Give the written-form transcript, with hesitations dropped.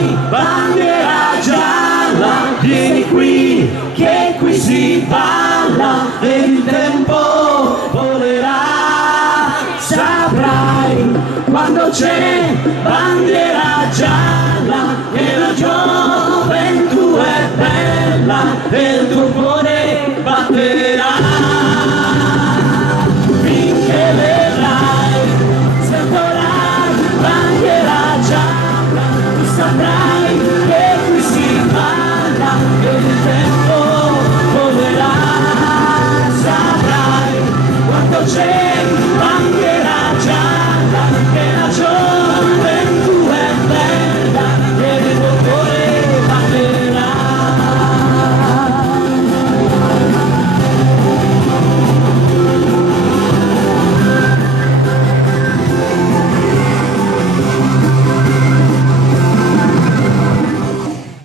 noi, bandiera gialla, vieni qui, che qui si balla, e il tempo volerà. Saprai quando c'è bandiera gialla, che la gioventù è bella, e il tuo cuore batterà. Finché verrai, sentorai bandiera gialla, tu saprai che qui si balla, e il tempo volerà. Saprai quanto c'è